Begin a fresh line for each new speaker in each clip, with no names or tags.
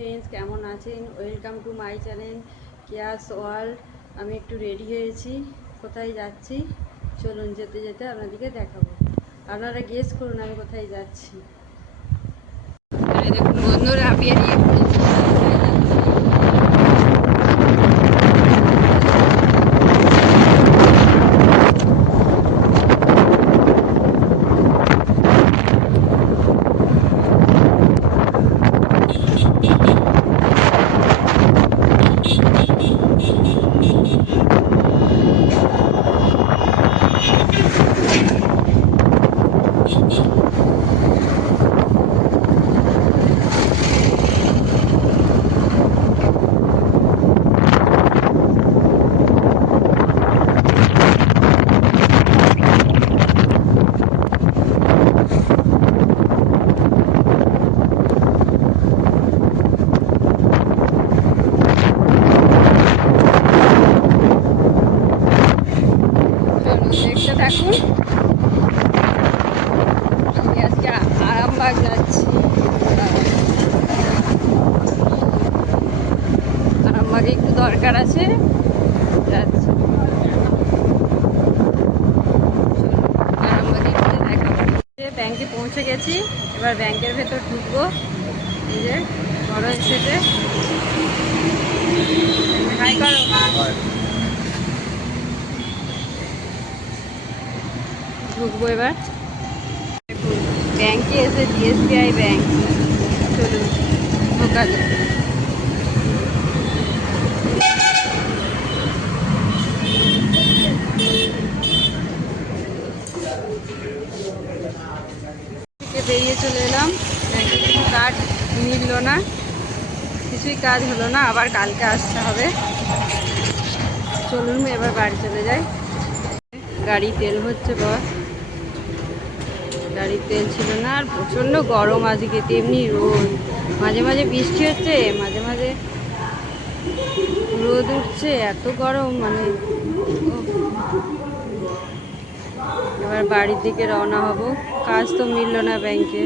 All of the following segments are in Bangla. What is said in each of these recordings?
ফ্রেন্ডস কেমন আছেন? Welcome to my channel chaos world আমি একটু রেডি হয়েছি। কোথায় যাচ্ছি? চলুন যেতে যেতে আপনাদেরকে দেখাবো। আপনারা গেস করুন আমি কোথায় যাচ্ছি। দেখুন, বন্ধুরা, বেরিয়ে পড়েছি। চলুন দেখতে থাকুন আমি আজকে আরামবাগ যাচ্ছি আরামবাগে একটু দরকার আছে। ব্যাংকে পৌঁছে গেছি, এবার ব্যাংকের ভেতর ঢুকবো। এই যে, বড় হাই করো ঢুকবো এবার। ব্যাংকে এসেছি এসবিআই ব্যাংক। চলুন, ঢোকা যাক। থেকে কিছু কাজ মিললো না। কিছুই কাজ হলো না, আবার কালকে আসতে হবে। চলুন, এবার বাড়ি চলে যাই। গাড়ি তেল হচ্ছে বস। গাড়ির তেল ছিল না, আর প্রচণ্ড গরম আজকে, তেমনি রোদ। মাঝে মাঝে বৃষ্টি হচ্ছে, মাঝে মাঝে রোদ উঠছে, এত গরম মানে। এবার বাড়ির দিকে রওনা হব। কাজ তো মিলল না ব্যাংকে।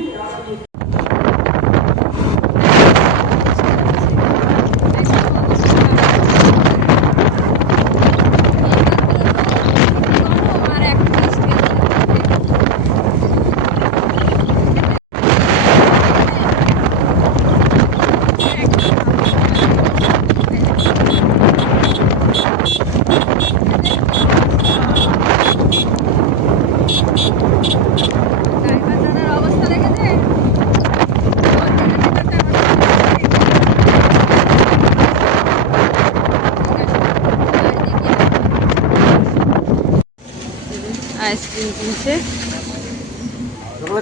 আইসক্রিম কিনছে।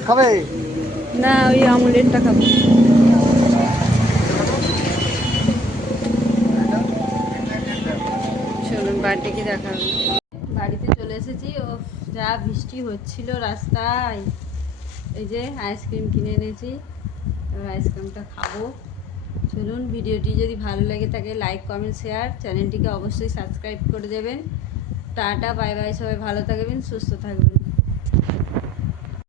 খাবে?
না ওই আমুলেটটা খাব। চলুন বাড়িতে কি দেখা বাড়িতে চলে এসেছি। ও যা বৃষ্টি হচ্ছিল রাস্তায়। এই যে আইসক্রিম কিনে এনেছি। এবার আইসক্রিমটা খাব। চলুন ভিডিওটি যদি ভালো লাগে থাকে লাইক কমেন্ট শেয়ার চ্যানেলটিকে অবশ্যই সাবস্ক্রাইব করে দেবেন। টাটা বাই বাই সবাই ভালো থাকবেন সুস্থ থাকবেন।